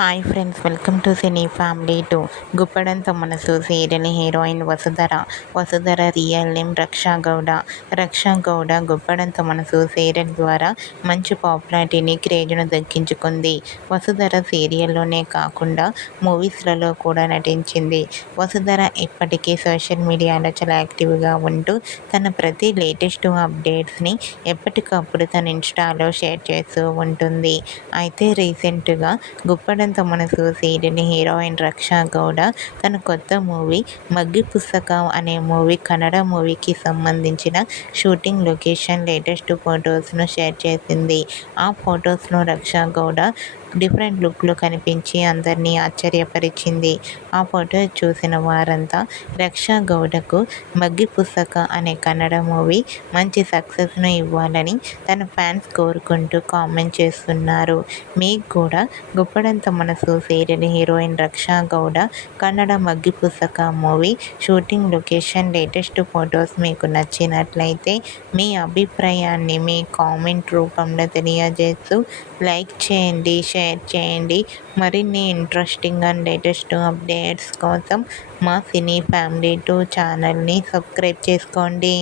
Hi friends, welcome to cine family 2. Guppedantha Manasu serial heroine Vasudhara real name Raksha Gowda Guppedantha Manasu serial ద్వారా మంచి పాపులారిటీని, క్రేజ్ను దక్కించుకుంది. వసుధర సీరియల్లోనే కాకుండా మూవీస్లలో కూడా నటించింది. వసుధర ఇప్పటికీ సోషల్ మీడియాలో చాలా యాక్టివ్గా ఉంటూ తన ప్రతి లేటెస్ట్ అప్డేట్స్ని ఎప్పటికప్పుడు తన ఇన్స్టాలో షేర్ చేస్తూ ఉంటుంది. అయితే రీసెంట్గా గుప్పడంత మనసు సీరియల్ హీరోయిన్ రక్షా గౌడ తన కొత్త మూవీ మగ్గి పుస్తకం అనే కన్నడ మూవీకి సంబంధించిన షూటింగ్ లొకేషన్ లేటెస్ట్ ఫొటోస్ను షేర్ చేసింది. ఆ ఫొటోస్లో రక్షా గౌడ డిఫరెంట్ లుక్లో కనిపించి అందరినీ ఆశ్చర్యపరిచింది. ఆ ఫోటో చూసిన వారంతా రక్షా గౌడకు మగ్గి పుస్తక అనే కన్నడ మూవీ మంచి సక్సెస్ను ఇవ్వాలని తన ఫ్యాన్స్ కోరుకుంటూ కామెంట్ చేస్తున్నారు. మీకు కూడా గుప్పడంత మనసు సీరియల్ హీరోయిన్ రక్షా గౌడ కన్నడ మగ్గి పుస్తక movie shooting location latest photos మీకు నచ్చినట్లయితే మీ అభిప్రాయాన్ని మీ కామెంట్ రూపంలో తెలియజేస్తూ లైక్ చేయండి, షేర్ చేయండి. మరిన్ని ఇంట్రెస్టింగ్ అండ్ లేటెస్ట్ అప్డేట్స్ కోసం మా సినీ ఫ్యామిలీ 2 ఛానల్ని సబ్స్క్రైబ్ చేసుకోండి.